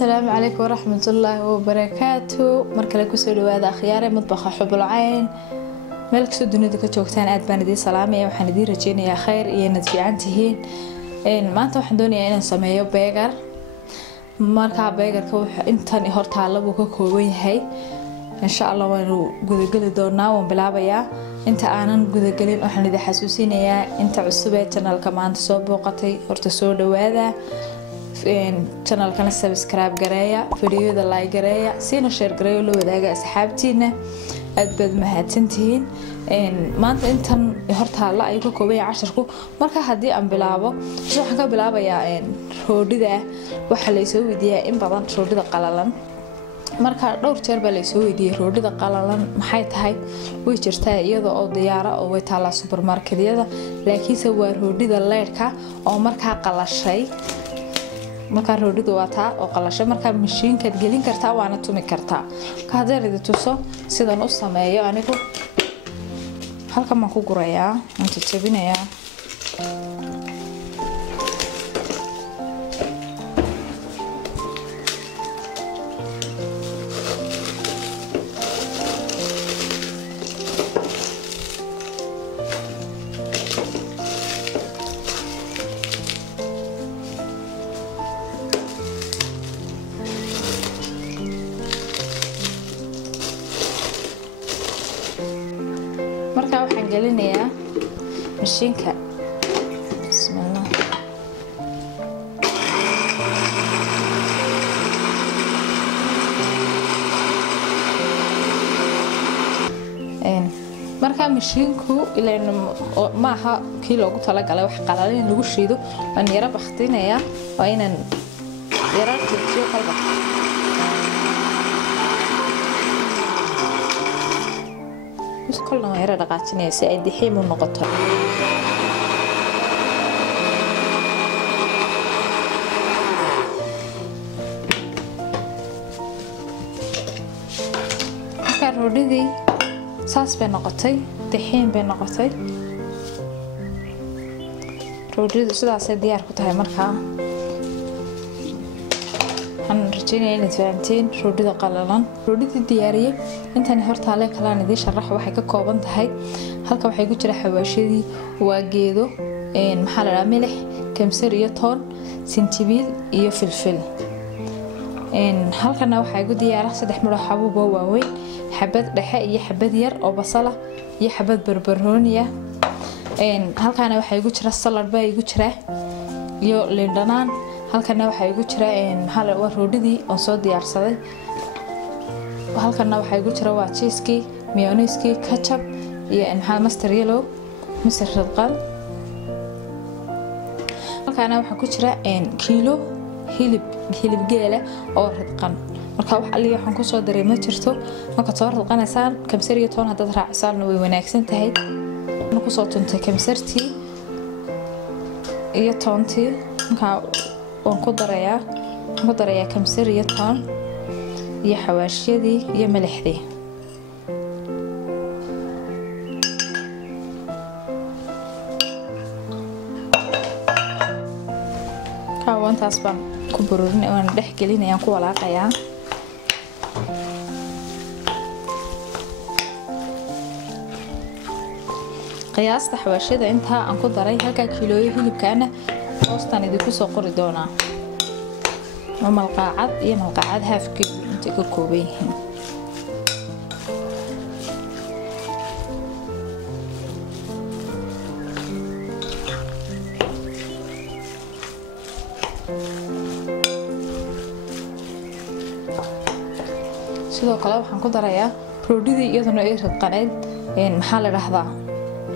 السلام عليكم ورحمة الله وبركاته. مركل كسر هذا أخيار مطبخ حب العين ملك سودني ذيك جوكتان أدبان دي سلامي وحندي رجيني يا خير ينتفي عنتهين ما أنتوا حدوني أنا سميه بيجر مركع بيجر كوح إنتني هرت على بوك كوي هاي إن شاء الله وانو جذ جل دورنا ونبلعبيا أنت أنا جذ جلين وحندي حسوسين يا أنت عصبة channel كمان تصوب وقتي هرتسود وهذا channel kana subscribe gareeya videoda like gareeya sina share gareeyo loo wadaaga asxaabtiina aad baad mahadsantihiin maanta intan horta la ay ka koobay 10ku marka hadii aan bilaabo waxaan ka bilaabayaa roodhida waxa la soo weydiiyay in badan roodhida qalalan marka dhowr jeer baa la soo weydiiyay roodhida qalalan maxay tahay way jirtaa iyadoo oo diyaara oo way taala supermarketyada laakiinse waa roodhida leerka oo marka qalashay marka roodhidu waa taa oo qalashay marka mashiinka gelin kartaa waana tumi kartaa ka hadeerida tuso sidan u sameeyo anigu halka ma ku gurayaa inta jabinayaa marka waxaan gelinayaa mashiinka bismillah marka mashiinku ileen ma aha kii loogu tala galay wax qalalin lagu shiido aan yara baxtinaya waa inaan yara tijiyo qalba كلنا غير رقعتني سعيد حيم ونقطة كارودي صاص بين نقطي دحين بين نقطي رودي سدا سديار كتاي مركا أنا رجينا إن تفهمتين رودي قللان رودي الديارية أنت نهرت عليك كلام ذي شرح وحكي كوبنت هاي هلك وحكي جرح حواشيدي وجيدو إن محل ملح كمسر يطون سنتبيل يفلفل إن هلك أنا وحكي ديارة صدح مروح حبوب ووين حبات رحاء حبات ير أو بصلة حبات بربرونية إن هلك أنا وحكي جرح الصلر باي جرح يو لندنان halkana waxa igu jira maxaa la roodhidii oo soo diyaarsaday halkana waxa igu jira waa cheese mayonnaise ketchup iyo maxaa master yellow misir radqal halkana waxa ku jira kilo hilib geela oo radqan marka wax aliyo waxaan ku soo dareemay jirto marka soo radqanaysaan kamsar iyo toon hadda raacsan way wanaagsan tahay marka ku soo tuntay kamsartii iyo toontii marka وانكو درايا كمسر يطان يا حواشيدي يا ملحدي كاوان تاسبان كبرورين وانا دح gelin ayaan ku walaaqayaa qiyaasta xawaashida inta aan ku daray halka kiilooyo hilibkaana hoostan idinku soo qori doona malqacad iyo malqacad halfkii inta ka kooban yihiin sidoo kale waxaan ku darayaa roodhidii iyaduna ay radqaneed maxaa la dhahdaa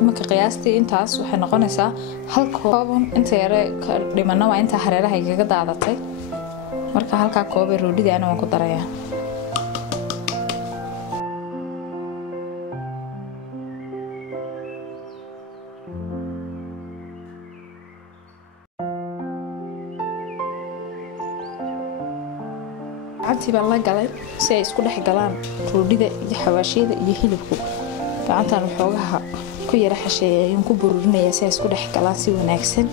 marka qiyaastii intaas waxay noqonaysaa hal kooban inta yare dhimana waa inta hareeraha iga daadatay marka halka koobay roodhida ana waan ku darayaa عادي بالله قلب سي isku dhex galaan roodhida iyo xawaashiyada iyo hilibku gacantan waxoogaha ku yara xasheeyay ku bururinaya si isku dhex galaan si wanaagsan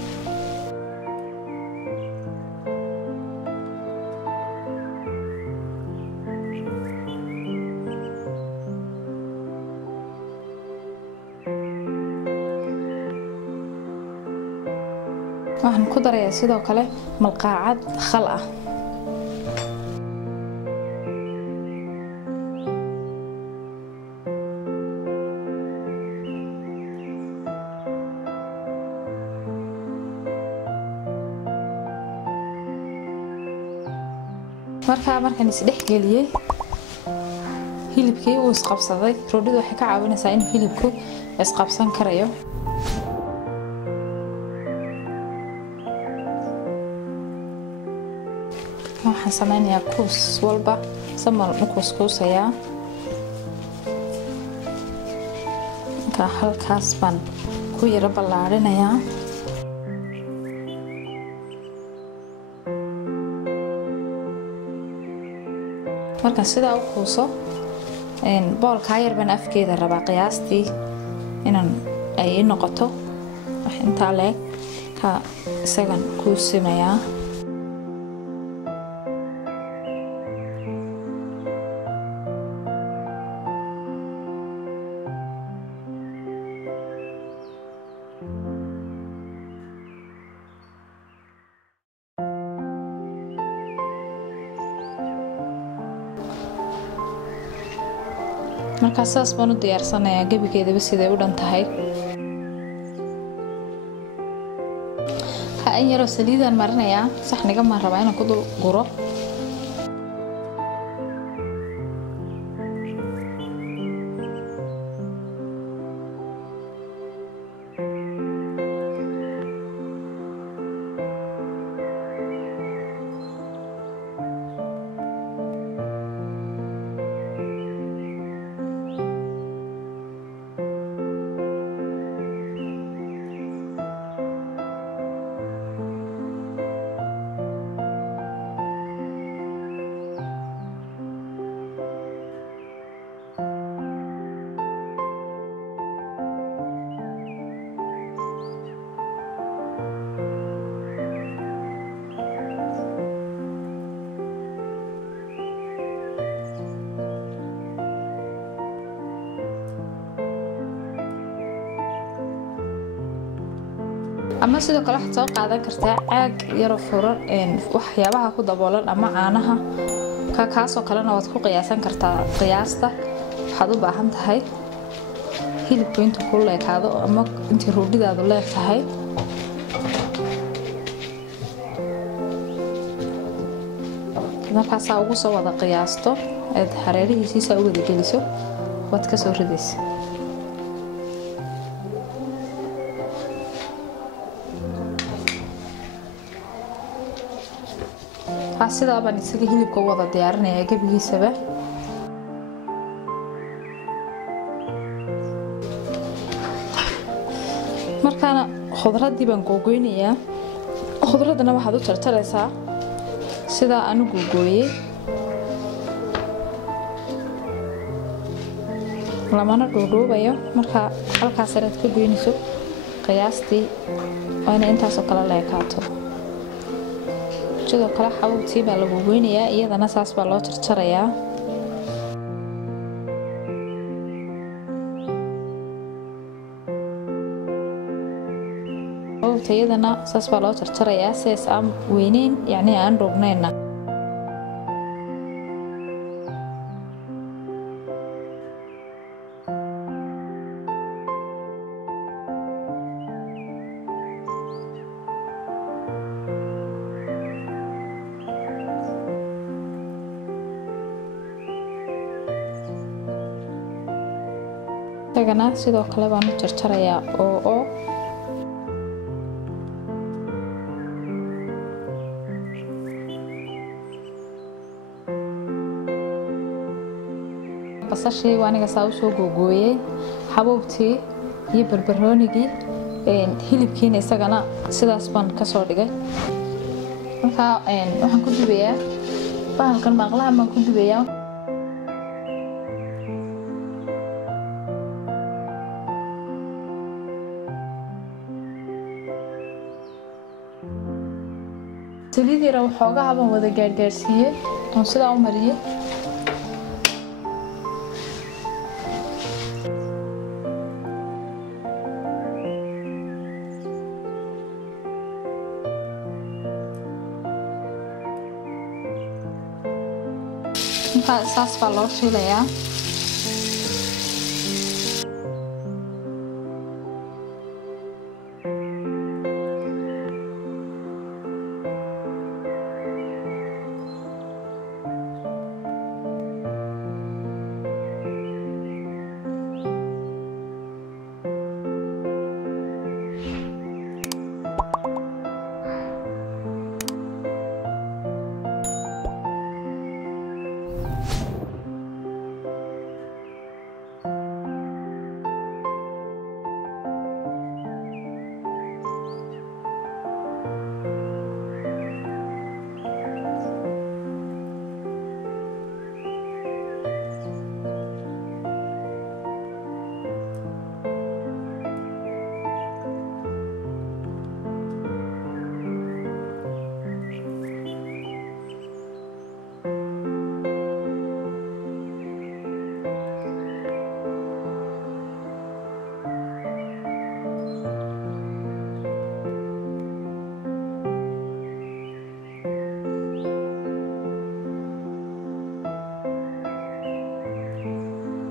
waxaan ku darayaa sidoo kale malqaacad khal ah. markaan isdhex geliyay hilibkii uu isqabsaday. roodhidu waxay ka caawinaysaa in hilibku isqabsan karayo. waxaan sameynayaa kuus walba samal u kuuskuusayaa. halkaas baan ku yara ballaarinayaa. markaan sidaa u kuuso boolkaa yar baan afkeeda rabaa qiyaastii inaan ay noqoto wax intaa leeg ka isagan kuusimayaa. markaas saas baan u diyaarsanayaa gebigeedaba siday u dhan tahay. in yaroo saliidaan marinayaa. saxniga maan rabaa inaan ku dul guro. ama sidoo kale waxaad soo qaadan kartaa caag yar oo furan waxyaabaha ku daboolan ama caanaha kaasoo kalena waad ku qiyaasan kartaa qiyaasta waxaad u baahan tahay hilibku intuu ku leekaado ama intii roodhidaadu leegtahay. markaasaa ugu soo wada qiyaasto aad hareerihiisiisa u wada geliso waad ka soo ridaysa. sidaa baan isaga hilibka u wada diyaarinayaa gebigiisaba. markaana khudradii baan googoynayaa. khudradana waxaad u jarjaraysaa sidaa aan u googooyey. lamana dhuudhuubayo. markaa halkaas inaad ka goynayso qiyaastii waa inay intaasoo kale leekaato. sidoo kale xabubtii baa lagu goynayaa. iyadana saas baa loo jarjarayaa. xabubta iyadana saas baa loo jarjarayaa sidaas aan weyneyn yacni aan dhuubnayna. isagana sidoo kale baan u jarjarayaa oo basashii waa aniga saa u soo googooyey. xabubtii iyo barbaroonigii hilibkiina isagana sidaas baan ka soo dhigay. markaa waxaan ku dubayaa bahalkan maaqlaha baan ku dubayaa. saliid yar waxoogaa baan wada gaargaarsiiyey oon sidaa u mariyey. saas baa loo shiilayaa.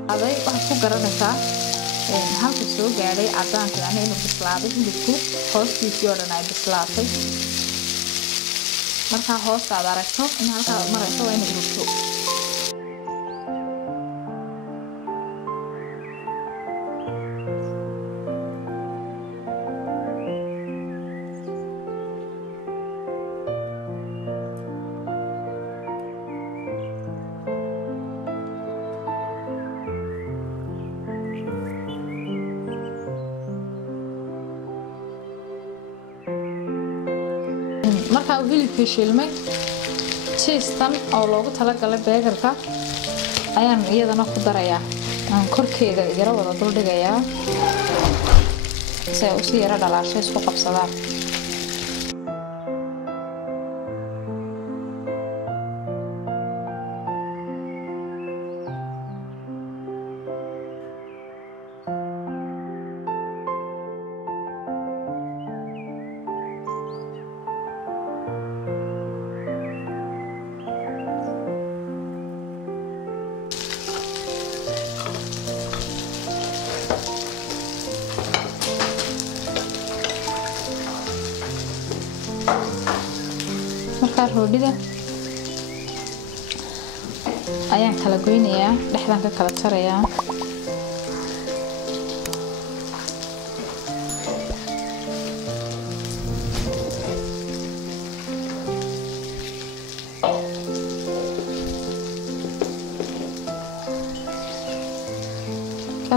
waxaad ku garanaysaa halka soo gaadhay cadaanka yani inuu bislaaday hilibku hoostiisii oo dhan ay bislaatay. markaa hoosta aad aragto in halkaa marayso waa inay rugto. marka uu hilibku shiilmay cheese-tan oo loogu talagalay burger-ka ayaan iyadana ku darayaa. aan korkeeda yara wada dul dhigayaa si ay u sii yara dhalaasho isku qabsadaan. marka roodhida ayaan kala goynayaa, dhexdan ka kala jarayaa.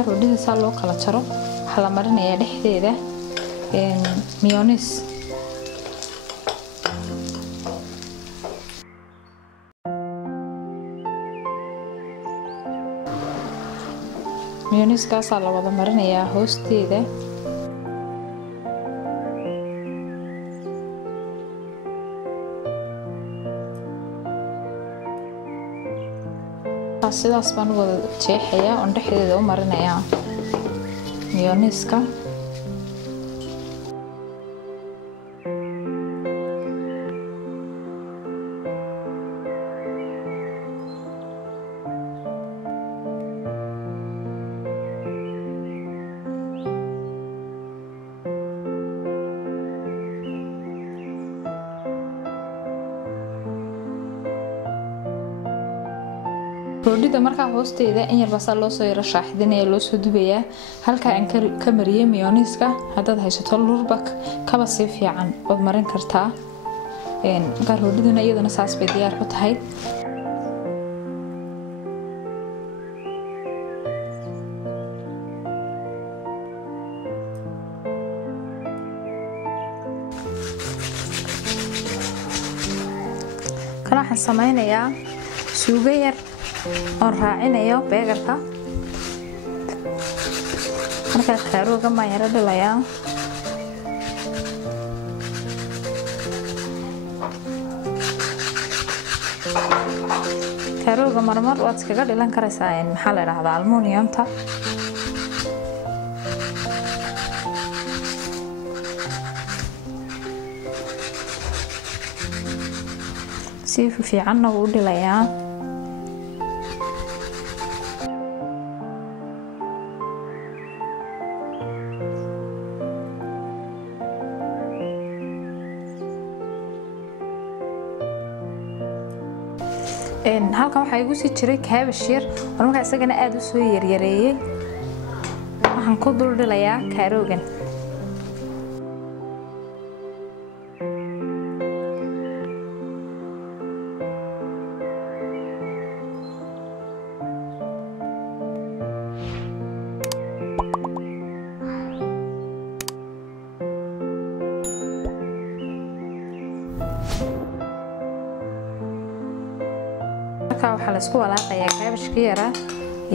roodhida saa loo kala jaro waxaa la marinayaa dhexdeeda mayonnaise. mayonnaise-kaasaa la wada marinayaa hoosteeda. sidaas baan u wada jeexayaa oon dhexdeeda u marinayaa mayonnaise-ka. roodhida markaa hoosteeda in yar baa loo soo yara shaaxidinaya, loo soo dubayaa. halka aan ka mariyay mayonnaise-ka haddaad haysato lurbak kaba si fiican ood marin kartaa. markaa roodhidana iyadana saas bay diyaar ku tahay. kana waxaan sameynayaa suugo yar oon raacinayo burger-ka. markaa khaarooga maan yara dhilayaa. khaarooga marmar waad iskaga dhilan karaysaa maxaa la yidhaahdaa almuniyamta. si fiicanna wuu u dhilayaa. halkan waxa igu sii jiray kaabash yar oo markaa isagana aad u soo yaryareeyay waxaan ku dul dhilayaa kaaroogan waxa la isku walaaqayaa kaabashkii yaraa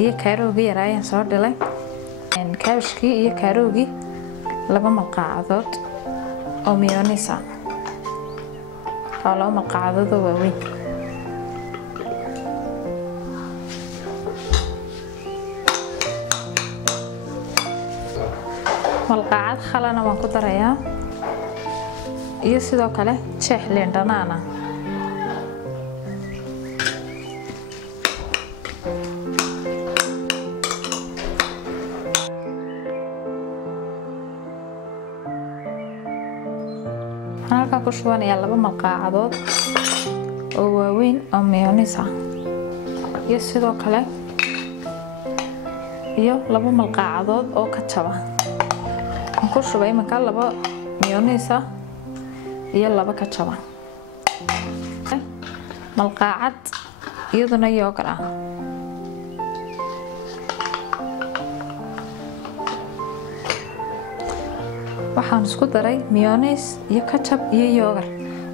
iyo kaaroogi yaraa ayaan soo dhilay kaabashkii iyo kaaroogi 2 malqacdood oo mayonnaise ah oo 2 malqacdood oo waaweyn malqacad khalana waan ku darayaa iyo sidoo kale jeex liin dhanaan ah halka ku shubanaya 2 malqacdood oo waaweyn oo mayonnaise ah iyo sidoo kale iyo 2 malqacdood oo ketchup ah aan ku shubay marka 2 mayonnaise ah iyo 2 ketchup ah malqacad iyaduna yogurt ah waxaan isku daray mayonnaise iyo ketchup iyo yogurt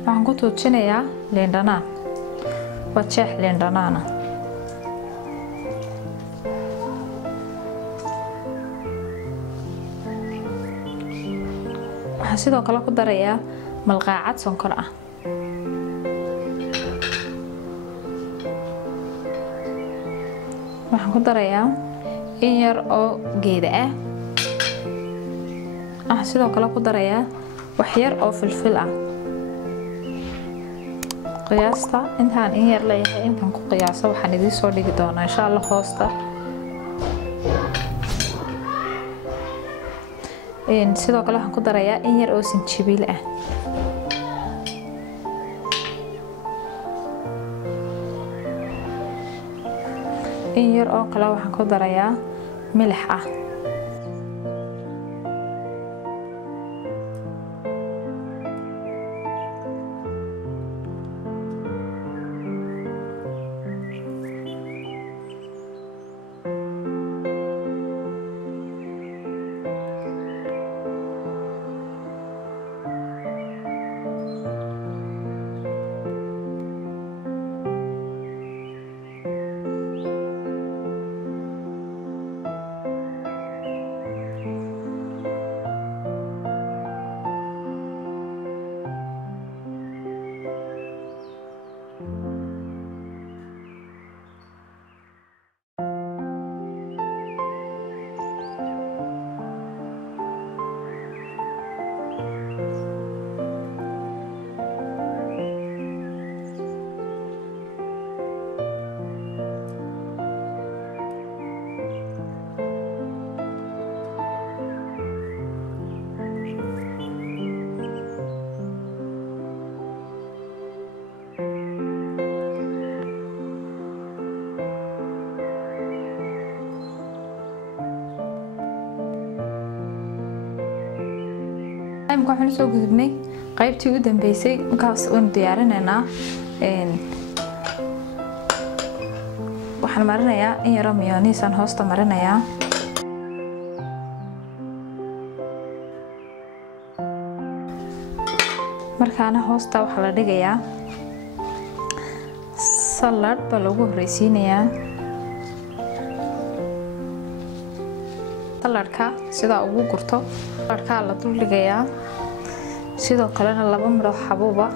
waxaan ku tuujinayaa liin dhanaan waa jeex liin dhanaan waxaan sidoo kale ku darayaa malqacad sonkor ah waxaan ku darayaa in yar oo geeda ah sidoo kale ku darayaa wax yar oo filfil ah qiyaasta intaan in yar leeyahay intaan ku qiyaaso waxaan idin soo dhigi doonaa insha Allah hoosta sidoo kale waxaan ku darayaa in yar oo sinjibiil ah in yar oo kale waxaan ku darayaa milix ah waxaan soo gudubnay qaybtii ugu dambeysay markaas oo diyaarinaynaa waxaan marinayaa in yar oo mayonnaise aan hoosta marinayaa markaana hoosta waxa la dhigayaa salad ba lagu horeysiinayaa saladka sida ugu gurto saladka la dul dhigayaa sidoo kalena 2 midho xabuuba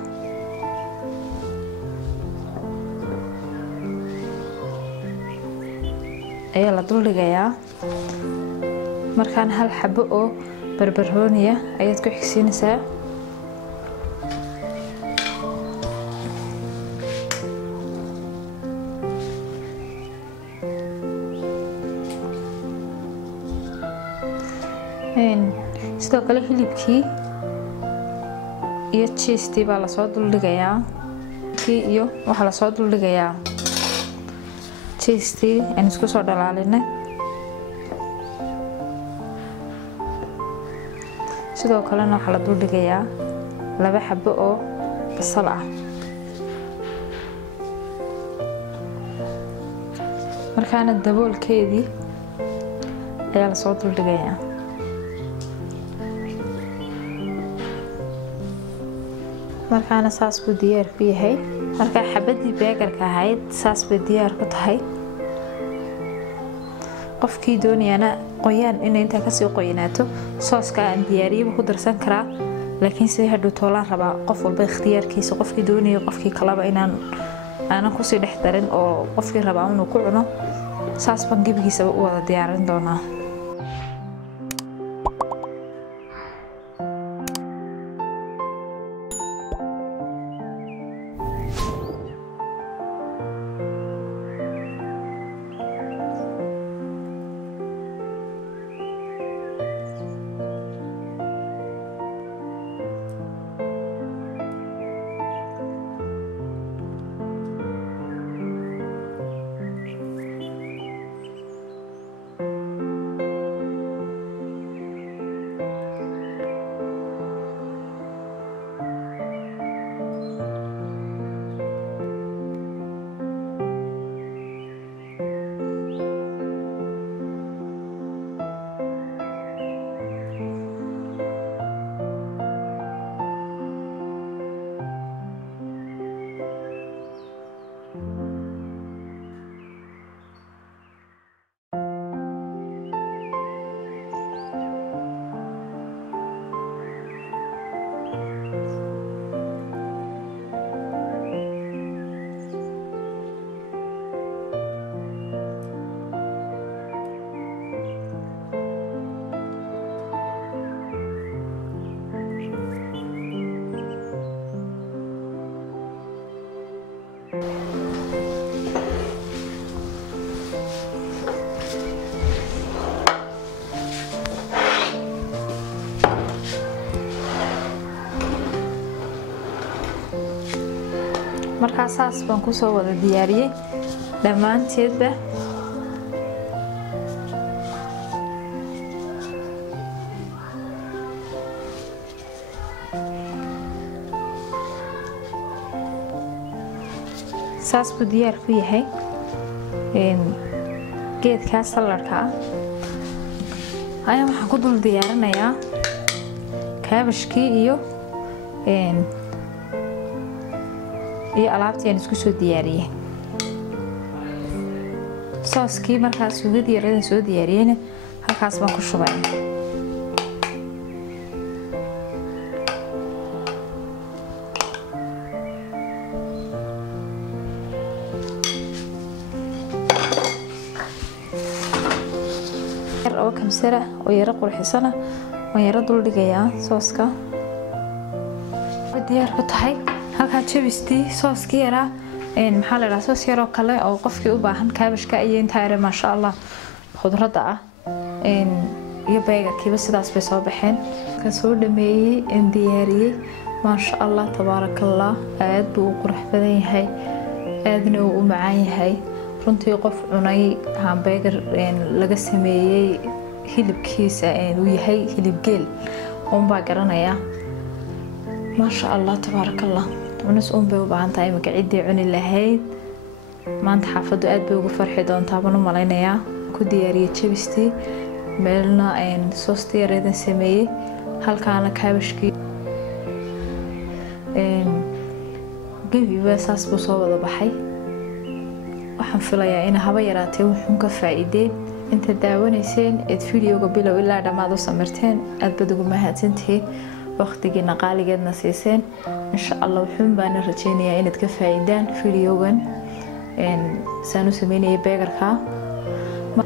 ayaa la dul dhigayaa markaan hal xabo oo barbarooniya ayaad ku xigsiinaysaa sidoo kale hilibkii iyo cheese baa la soo dul dhigayaa iyo waxa la soo dul dhigayaa cheese aan isku soo dhalaalinay. sidoo kalena waxa la dul dhigayaa 2 xabbo oo basal ah. markaana daboolkeedii ayaa la soo dul dhigayaa. markaana saas buu diyaar ku yahay. marka xabadii beegarka ahayd saas bay diyaar ku tahay. qofkii doonayana qoyaan inay inta ka sii qoynaato sooska aan diyaariyay ku darsan karaa, laakiin si hadhow toolaan rabaa qof walba ikhtiyaarkiisa. qofkii doonaya qofkii kalaba aanan ku sii dhex darin oo qofkii rabaa inuu ku cuno saas baan gebigiisa u wada diyaarin doonaa. marka saas baan ku soo wada diyaariyay dhamaanteedba. saas buu diyaar ku yahay geedka saladka ah. ayaan waxaan ku dul diyaarinayaa kaabashkii iyo alaabtii aan isku soo diyaariyay. sooskii markaas suugada yareedan soo diyaariyayna halkaas baan ku shubay. oo kamsara oo yara qurxisana waan yara dul dhigayaa sooska. diyaar ku tahay. halka jabistii sooskii yara maxaa la yiraahdaa soos yar oo kale oo qofkii u baahan kaabashka iyo inta yar ma sha Allah khudradda ah iyo beegarkiiba sidaas bay soo baxeen. ka soo dhameeyay diyaariyay ma sha Allah tabarakallah. aad buu qurux badan yahay, aadna uu macaan yahay. runtii qof cunay hamburger laga sameeyay hilibkiisa uu yahay hilib geel oo baa garanaya. ma sha Allah tabarakallah. cunus bay u baahan tahay marka cidii cuni lahayd maanta xaafadu aad bay ugu farxi doontaa baan u maleynayaa. ku diyaariyay jabistii meelna soostii yareedan sameeyay, halkaana kaabashkii gebiba saas buu soo wada baxay. waxaan filayaa in haba yaraatay wuxuu ka faa'iideen. inta daawanayseen videoga bilow ilaa dhamaad u samirteen aad baad ugu mahadsantihiin. waqtigiina qaaligeedna siiseen. insha Allah wuxuun baan rajeynayaa inaad ka faa'iidaan videogan saan u sameynayay beegarka.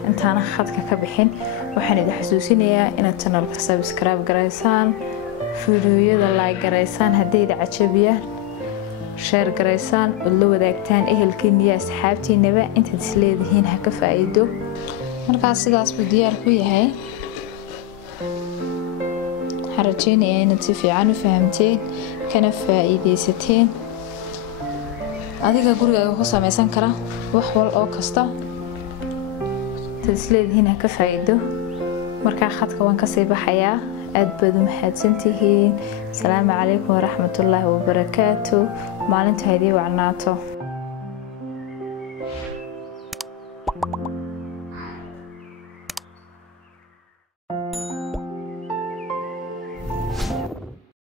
intaana khadka ka bixin waxaan idin xasuusinayaa inaad channelka subscribe garaysaan, videoyada like garaysaan, haddii idin cajabiyaan share garaysaan, oo la wadaagtaan ehelkiina iyo asxaabtiinaba intaad isleedihiin ha ka faa'iido. markaas sidaas buu diyaar ku yahay. harajeenaya inaad si fiican u fahamteen kana faa'iideysateen. adiga gurigaaga ku samaysan kara wax wal oo kasta tasleedihiina ka faa'iido marka khadka waan ka sii baxayaa aad baad u mahadsantihiin salaamu calaykum waraxmatullaahi wabarakaatu maalinta haydii wacnaato